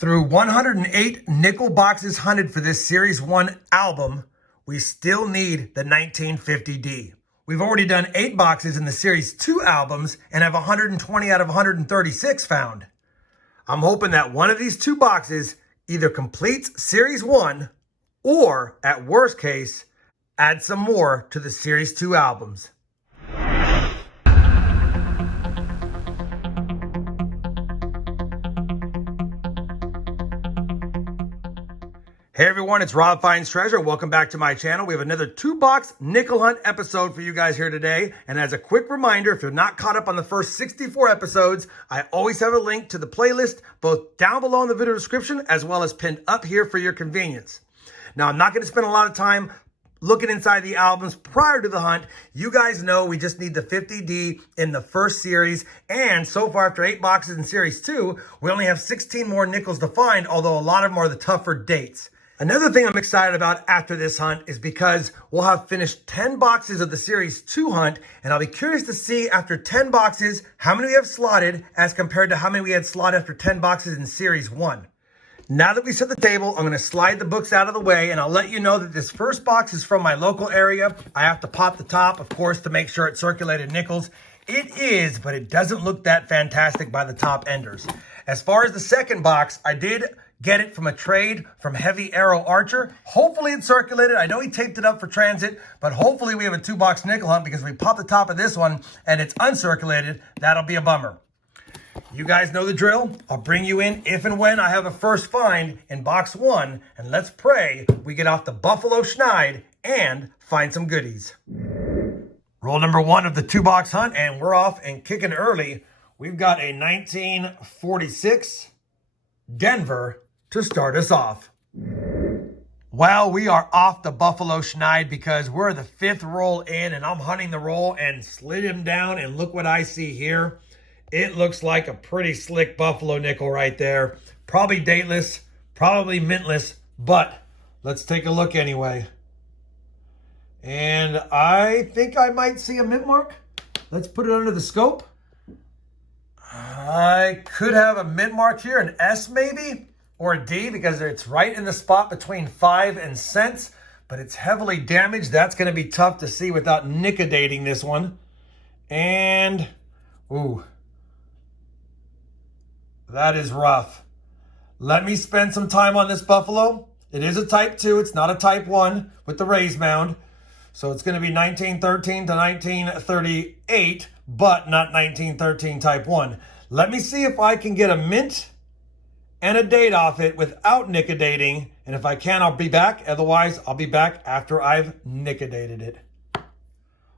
Through 108 nickel boxes hunted for this Series 1 album, we still need the 1950D. We've already done 8 boxes in the Series 2 albums and have 120 out of 136 found. I'm hoping that one of these 2 boxes either completes Series 1 or, at worst case, adds some more to the Series 2 albums. Hey everyone, it's RobFindsTreasure. Welcome back to my channel. We have another 2-box nickel hunt episode for you guys here today. And as a quick reminder, if you're not caught up on the first 64 episodes, I always have a link to the playlist, both down below in the video description, as well as pinned up here for your convenience. Now, I'm not going to spend a lot of time looking inside the albums prior to the hunt. You guys know we just need the 50D in the first series. And so far, after 8 boxes in Series 2, we only have 16 more nickels to find, although a lot of them are the tougher dates. Another thing I'm excited about after this hunt is because we'll have finished 10 boxes of the Series 2 hunt, and I'll be curious to see after 10 boxes how many we have slotted as compared to how many we had slotted after 10 boxes in Series 1. Now that we set the table, I'm going to slide the books out of the way, and I'll let you know that this first box is from my local area. I have to pop the top, of course, to make sure it's circulated nickels. It is, but it doesn't look that fantastic by the top enders. As far as the second box, I did get it from a trade from Heavy Arrow Archer. Hopefully it's circulated. I know he taped it up for transit, but hopefully we have a 2-box nickel hunt, because if we pop the top of this one and it's uncirculated, that'll be a bummer. You guys know the drill. I'll bring you in if and when I have a first find in box 1, and let's pray we get off the Buffalo Schneid and find some goodies. Roll number 1 of the 2-box hunt, and we're off and kicking early. We've got a 1946 Denver to start us off. Well, we are off the Buffalo Schneid because we're the 5th roll in, and I'm hunting the roll and slid him down, and look what I see here. It looks like a pretty slick Buffalo nickel right there. Probably dateless, probably mintless, but let's take a look anyway. And I think I might see a mint mark. Let's put it under the scope. I could have a mint mark here, an S maybe, or a D, because it's right in the spot between 5 and cents, but it's heavily damaged. That's going to be tough to see without nickodating this one. And, ooh, that is rough. Let me spend some time on this Buffalo. It is a Type 2. It's not a Type 1 with the raised mound. So it's going to be 1913 to 1938, but not 1913 Type 1. Let me see if I can get a mint and a date off it without nickodating. And if I can, I'll be back. Otherwise, I'll be back after I've nickodated it.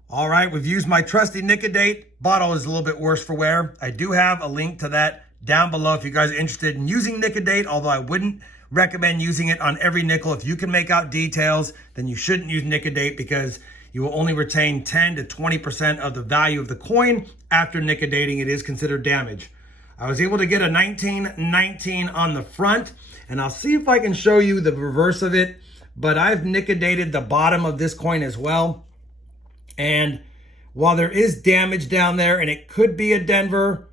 All right, we've used my trusty nickodate. Bottle is a little bit worse for wear. I do have a link to that down below if you guys are interested in using nickodate, although I wouldn't recommend using it on every nickel. If you can make out details, then you shouldn't use nickodate, because you will only retain 10 to 20% of the value of the coin. After nickodating, it is considered damage. I was able to get a 1919 on the front, and I'll see if I can show you the reverse of it, but I've nickodated the bottom of this coin as well. And while there is damage down there, and it could be a Denver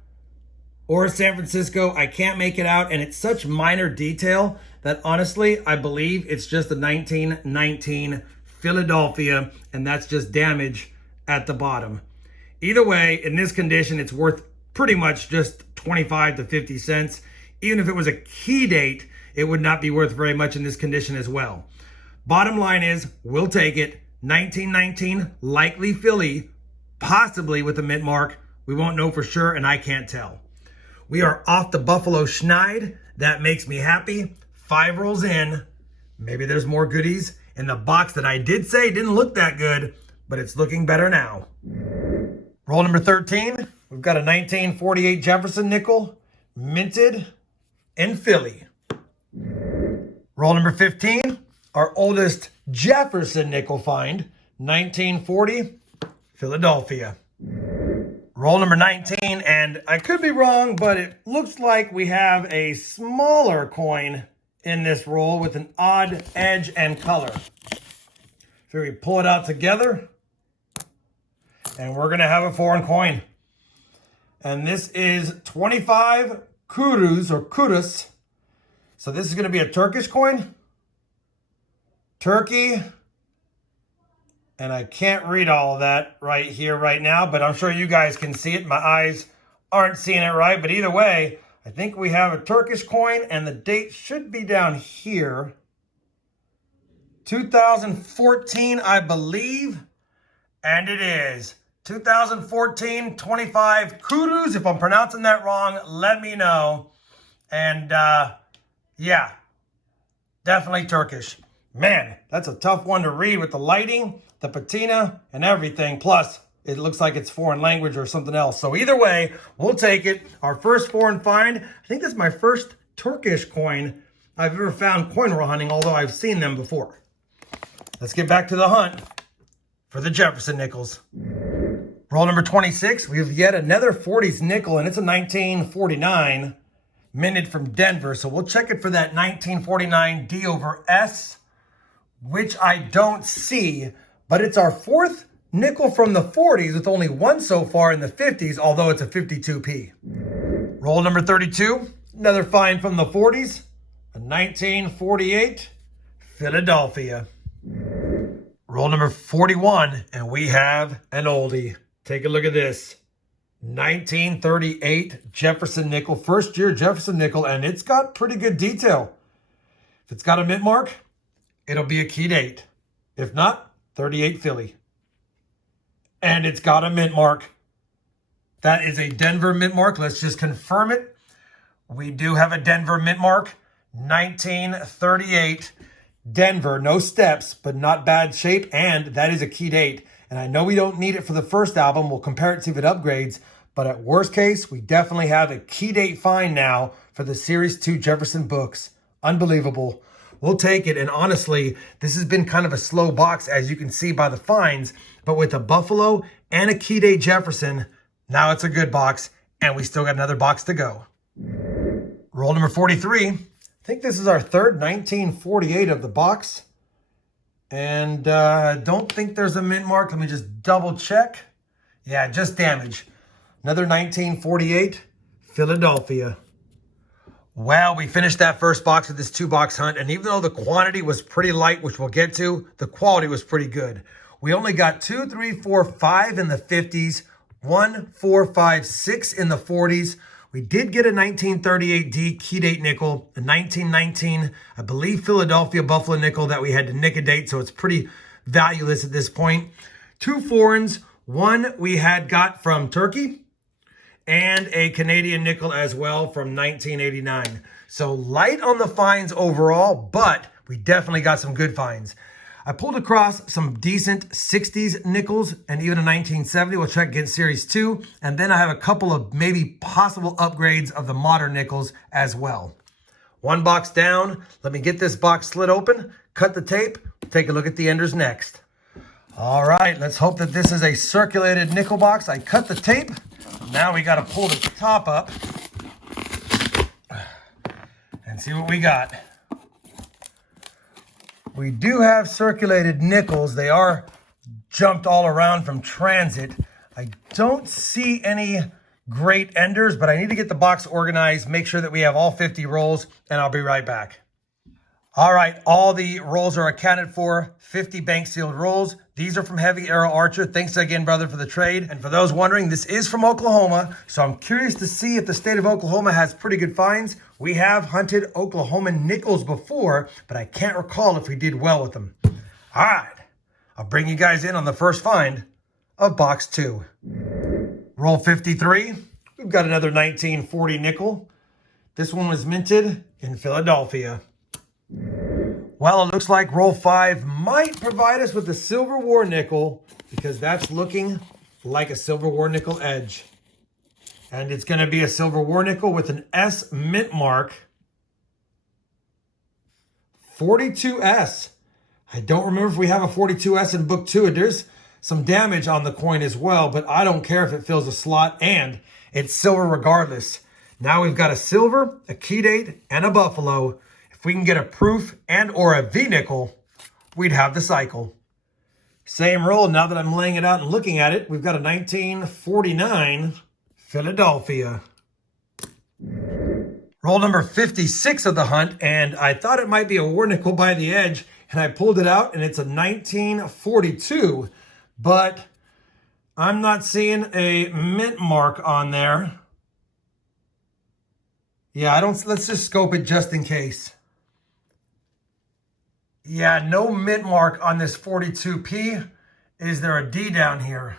or a San Francisco, I can't make it out, and it's such minor detail that honestly, I believe it's just a 1919 Philadelphia, and that's just damage at the bottom. Either way, in this condition, it's worth pretty much just 25 to 50 cents. Even if it was a key date, it would not be worth very much in this condition as well. Bottom line is, we'll take it. 1919, likely Philly, possibly with a mint mark. We won't know for sure, and I can't tell. We are off the Buffalo Schneid. That makes me happy. 5 rolls in. Maybe there's more goodies in the box that I did say didn't look that good, but it's looking better now. Roll number 13. We've got a 1948 Jefferson nickel, minted in Philly. Roll number 15. Our oldest Jefferson nickel find, 1940 Philadelphia. Roll number 19, and I could be wrong, but it looks like we have a smaller coin in this roll with an odd edge and color. So we pull it out together, and we're going to have a foreign coin. And this is 25 kurus or kudos So this is going to be a Turkish coin. Turkey. And I can't read all of that right here, right now, but I'm sure you guys can see it. My eyes aren't seeing it right, but either way, I think we have a Turkish coin, and the date should be down here. 2014, I believe, and it is. 2014, 25 kuruş. If I'm pronouncing that wrong, let me know. And yeah, definitely Turkish. Man, that's a tough one to read with the lighting, the patina, and everything. Plus, it looks like it's foreign language or something else. So either way, we'll take it. Our first foreign find. I think this is my first Turkish coin I've ever found coin roll hunting, although I've seen them before. Let's get back to the hunt for the Jefferson Nickels. Roll number 26. We have yet another 40s nickel, and it's a 1949 minted from Denver. So we'll check it for that 1949 D over S, which I don't see, but it's our fourth nickel from the 40s with only one so far in the 50s, although it's a 52p. Roll number 32, another find from the 40s, a 1948 Philadelphia. Roll number 41, and we have an oldie. Take a look at this. 1938 Jefferson nickel, first year Jefferson nickel, and it's got pretty good detail. If it's got a mint mark, it'll be a key date. If not, 38 Philly. And it's got a mint mark. That is a Denver mint mark. Let's just confirm it. We do have a Denver mint mark. 1938 Denver. No steps, but not bad shape. And that is a key date. And I know we don't need it for the first album. We'll compare it, see if it upgrades. But at worst case, we definitely have a key date find now for the Series 2 Jefferson books. Unbelievable. We'll take it. And honestly, this has been kind of a slow box, as you can see by the finds. But with a Buffalo and a key date Jefferson, now it's a good box. And we still got another box to go. Roll number 43. I think this is our third 1948 of the box. And I don't think there's a mint mark. Let me just double check. Yeah, just damage. Another 1948 Philadelphia. Well, we finished that first box with this 2-box hunt. And even though the quantity was pretty light, which we'll get to, the quality was pretty good. We only got 2, 3, 4, 5 in the 50s, 1, 4, 5, 6 in the 40s. We did get a 1938 D key date nickel, a 1919, I believe, Philadelphia Buffalo nickel that we had to nick a date, so it's pretty valueless at this point. 2 foreigns, one we had got from Turkey, and a Canadian nickel as well from 1989. So light on the finds overall, but we definitely got some good finds. I pulled across some decent 60s nickels and even a 1970. We'll check against Series 2. And then I have a couple of maybe possible upgrades of the modern nickels as well. One box down. Let me get this box slit open, cut the tape, take a look at the enders next. All right, let's hope that this is a circulated nickel box. I cut the tape. Now we got to pull the top up and see what we got. We do have circulated nickels. They are jumped all around from transit. I don't see any great enders, but I need to get the box organized, make sure that we have all 50 rolls, and I'll be right back. All right, all the rolls are accounted for, 50 bank sealed rolls. These are from Heavy Arrow Archer. Thanks again, brother, for the trade. And for those wondering, this is from Oklahoma, so I'm curious to see if the state of Oklahoma has pretty good finds. We have hunted Oklahoma nickels before, but I can't recall if we did well with them. All right, I'll bring you guys in on the first find of box 2. Roll 53. We've got another 1940 nickel. This one was minted in Philadelphia. Well, it looks like roll 5 might provide us with the Silver War nickel, because that's looking like a Silver War nickel edge. And it's going to be a Silver War nickel with an S mint mark. 42S. I don't remember if we have a 42S in book 2. There's some damage on the coin as well, but I don't care if it fills a slot, and it's silver regardless. Now we've got a silver, a key date, and a buffalo. If we can get a proof and or a V-nickel, we'd have the cycle. Same roll, now that I'm laying it out and looking at it, we've got a 1949 Philadelphia. Roll Roll number 56 of the hunt, and I thought it might be a war nickel by the edge, and I pulled it out, and it's a 1942, but I'm not seeing a mint mark on there. Yeah, let's just scope it just in case. Yeah, no mint mark on this 42p. Is there a D down here?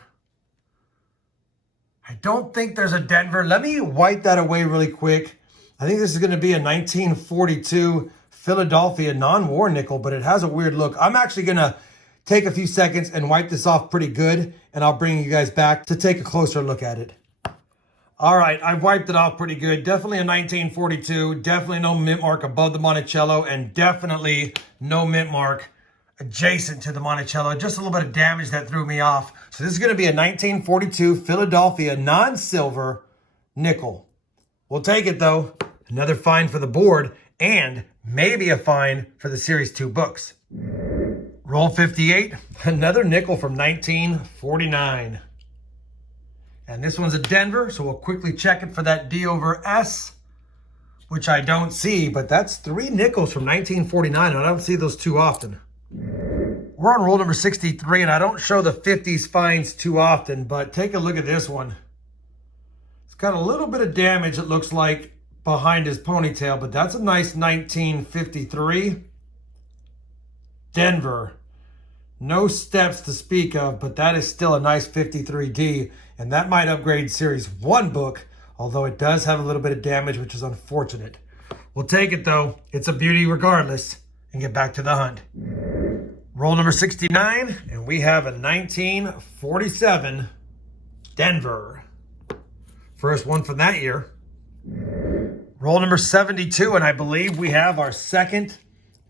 I don't think there's a Denver. Let me wipe that away really quick. I think this is going to be a 1942 Philadelphia non-war nickel, but it has a weird look. I'm actually going to take a few seconds and wipe this off pretty good, and I'll bring you guys back to take a closer look at it. All right, I've wiped it off pretty good. Definitely a 1942. Definitely no mint mark above the Monticello, and definitely no mint mark adjacent to the Monticello. Just a little bit of damage that threw me off. So this is going to be a 1942 Philadelphia non-silver nickel. We'll take it though. Another find for the board, and maybe a find for the Series 2 books. Roll 58, another nickel from 1949. And this one's a Denver, so we'll quickly check it for that D over S, which I don't see, but that's 3 nickels from 1949, and I don't see those too often. We're on roll number 63, and I don't show the 50s finds too often, but take a look at this one. It's got a little bit of damage, it looks like, behind his ponytail, but that's a nice 1953 Denver. No steps to speak of, but that is still a nice 53D, and that might upgrade Series 1 book, although it does have a little bit of damage, which is unfortunate. We'll take it though. It's a beauty regardless, and get back to the hunt. Roll number 69, and we have a 1947 Denver. First one from that year. Roll number 72, and I believe we have our second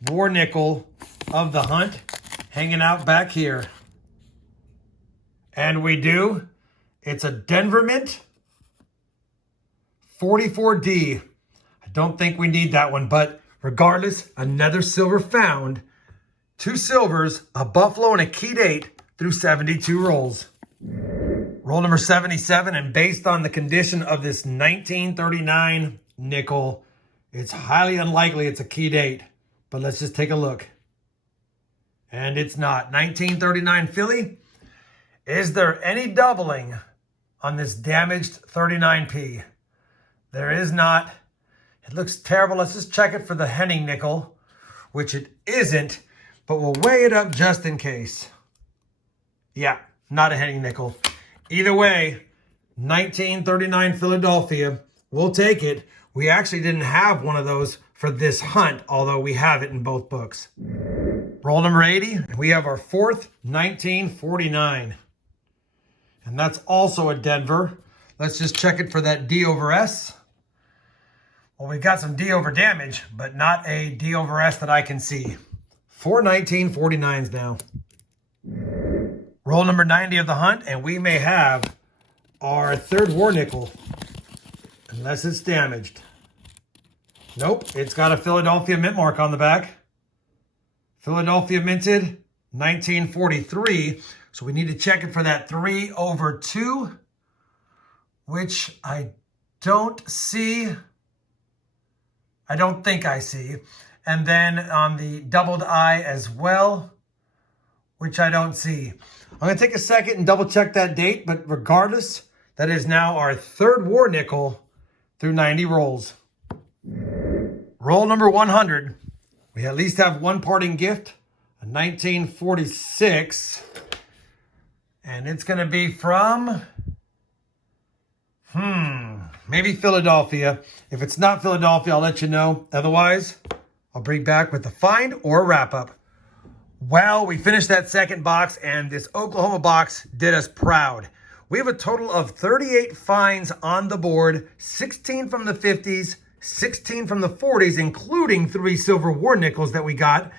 war nickel of the hunt hanging out back here. And we do. It's a Denver Mint 44D. I don't think we need that one, but regardless, another silver found. 2 silvers, a buffalo, and a key date through 72 rolls. Roll number 77, and based on the condition of this 1939 nickel, it's highly unlikely it's a key date, but let's just take a look. And it's not. 1939 Philly. Is there any doubling on this damaged 39p? There is not. It looks terrible. Let's just check it for the Henning nickel, which it isn't, but we'll weigh it up just in case. Yeah, not a Henning nickel. Either way, 1939 Philadelphia, we'll take it. We actually didn't have one of those for this hunt, although we have it in both books. Roll number 80, we have our fourth 1949. And that's also a Denver. Let's just check it for that D over S. Well, we've got some D over damage, but not a D over S that I can see. 4 1949s now. Roll number 90 of the hunt, and we may have our third war nickel, unless it's damaged. Nope, it's got a Philadelphia mint mark on the back. Philadelphia minted 1943. So we need to check it for that 3 over 2, which I don't see. I don't think I see. And then on the doubled I as well, which I don't see. I'm going to take a second and double check that date, but regardless, that is now our third war nickel through 90 rolls. Roll number 100. We at least have one parting gift, a 1946. And it's going to be from, maybe Philadelphia. If it's not Philadelphia, I'll let you know. Otherwise, I'll bring back with a find or a wrap-up. Well, we finished that second box, and this Oklahoma box did us proud. We have a total of 38 finds on the board, 16 from the 50s, 16 from the 40s, including 3 silver war nickels that we got.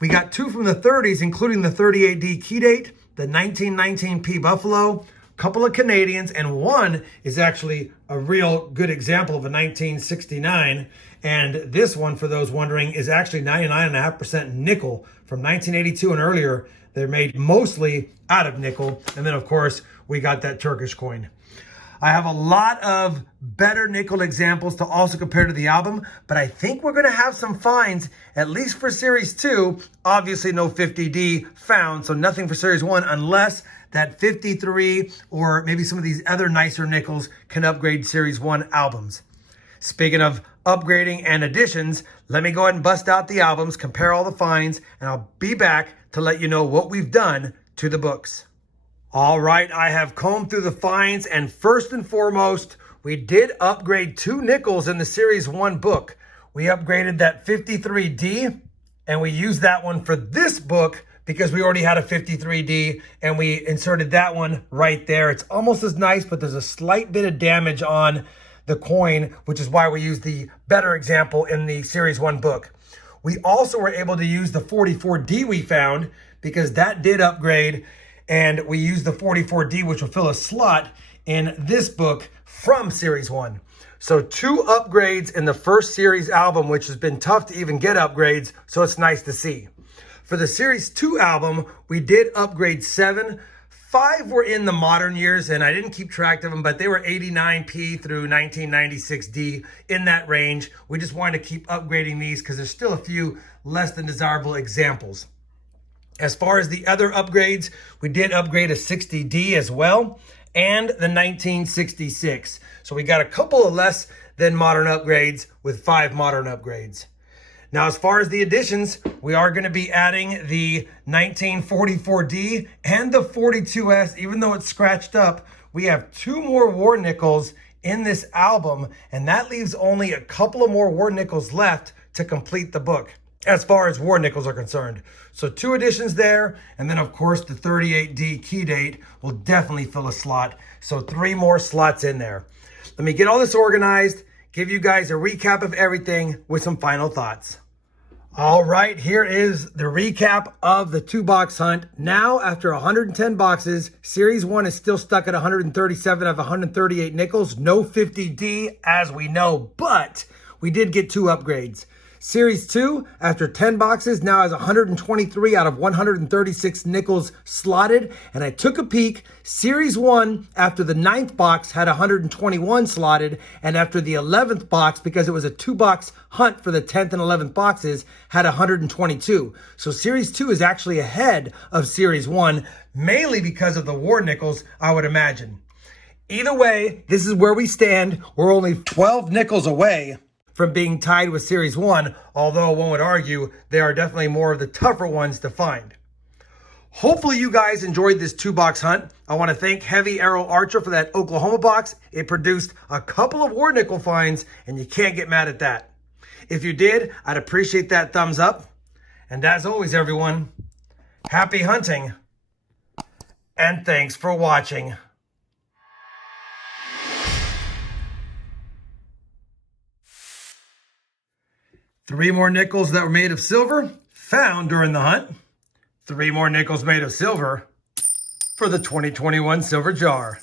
We got 2 from the 30s, including the 38D key date, the 1919P Buffalo, a couple of Canadians, and one is actually a real good example of a 1969. And this one, for those wondering, is actually 99.5% nickel from 1982 and earlier. They're made mostly out of nickel. And then, of course, we got that Turkish coin. I have a lot of better nickel examples to also compare to the album, but I think we're going to have some finds, at least for Series 2. Obviously, no 50D found, so nothing for Series 1 unless that 53 or maybe some of these other nicer nickels can upgrade Series 1 albums. Speaking of upgrading and additions, let me go ahead and bust out the albums, compare all the finds, and I'll be back to let you know what we've done to the books. All right, I have combed through the finds, and first and foremost, we did upgrade 2 nickels in the Series 1 book. We upgraded that 53D, and we used that one for this book because we already had a 53D, and we inserted that one right there. It's almost as nice, but there's a slight bit of damage on the coin, which is why we used the better example in the Series 1 book. We also were able to use the 44D we found because that did upgrade, and we used the 44D, which will fill a slot in this book from Series 1. So 2 upgrades in the first Series album, which has been tough to even get upgrades, so it's nice to see. For the Series 2 album, we did upgrade 7. 5 were in the modern years, and I didn't keep track of them, but they were 89p through 1996D, in that range. We just wanted to keep upgrading these because there's still a few less than desirable examples. As far as the other upgrades, we did upgrade a 60D as well, and the 1966. So we got a couple of less than modern upgrades with 5 modern upgrades. Now, as far as the additions, we are going to be adding the 1944D and the 42S. Even though it's scratched up, we have 2 more war nickels in this album, and that leaves only a couple of more war nickels left to complete the book, as far as war nickels are concerned. So 2 additions there, and then of course the 38D key date will definitely fill a slot. So 3 more slots in there. Let me get all this organized, give you guys a recap of everything with some final thoughts. All right, here is the recap of the 2-box hunt. Now, after 110 boxes, Series 1 is still stuck at 137 of 138 nickels. No 50D, as we know, but we did get 2 upgrades. Series 2, after 10 boxes, now has 123 out of 136 nickels slotted. And I took a peek. Series 1, after the 9th box, had 121 slotted. And after the 11th box, because it was a 2-box hunt for the 10th and 11th boxes, had 122. So Series 2 is actually ahead of Series 1, mainly because of the war nickels, I would imagine. Either way, this is where we stand. We're only 12 nickels away from being tied with Series 1, although one would argue they are definitely more of the tougher ones to find. Hopefully you guys enjoyed this 2-box hunt. I want to thank Heavy Arrow Archer for that Oklahoma box. It produced a couple of war nickel finds, and you can't get mad at that. If you did, I'd appreciate that thumbs up. And as always, everyone, happy hunting, and thanks for watching. 3 more nickels that were made of silver found during the hunt. 3 more nickels made of silver for the 2021 silver jar.